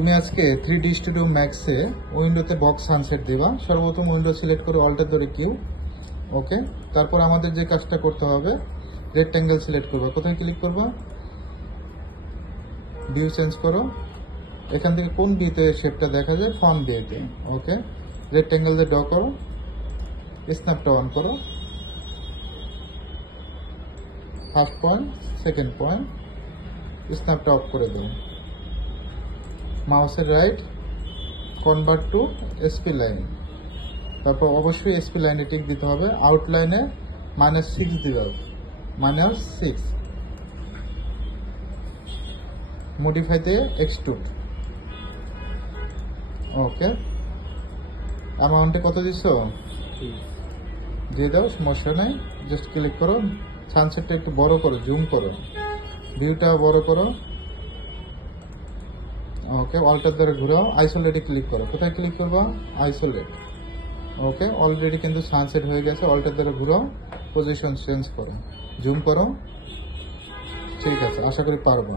তুমি আজকে 3D studio ম্যাক্সে উইন্ডোতে বক্স সানসেট দেবা। সর্বপ্রথম উইন্ডো সিলেক্ট করে অল্টার ধরে কিউ, ওকে। তারপর আমাদের যে কাজটা করতে হবে, রেক্ট্যাঙ্গেল সিলেক্ট করবা। কোথায় ক্লিক করবা? ভিউ চেঞ্জ করো। এখান থেকে কোন ভিউতে শেপটা দেখা যায়? ফ্রন্ট ভিউতে, ওকে। রেক্ট্যাঙ্গেল দিয়ে ড্র করো, স্ন্যাপটা অন করো, ফার্স্ট পয়েন্ট, সেকেন্ড পয়েন্ট, স্ন্যাপটা অফ করে দাও। মাউসের right, convert to SP line. তারপর অবশ্যই এসপি লাইনে টিক দিতে হবে। আউটলাইনে -6 দিবে, -6। মডিফাইতে এক্সট্রুড, ওকে। অ্যামাউন্টে কত দিছো? দিয়ে দাও, সমস্যা নেই। জাস্ট ক্লিক করো, সানসেটটা একটু বড় করো, জুম করো, ভিউটা বড় করো, ওকে। অল্টার দ্বারা ঘুরাও, আইসোলেটে ক্লিক করো। কোথায় ক্লিক করবো? আইসোলেট, ওকে। অলরেডি কিন্তু সানসেট হয়ে গেছে। অল্টার দ্বারা ঘুরাও, পজিশন চেঞ্জ করো, জুম করো। ঠিক আছে, আশা করি পারবো।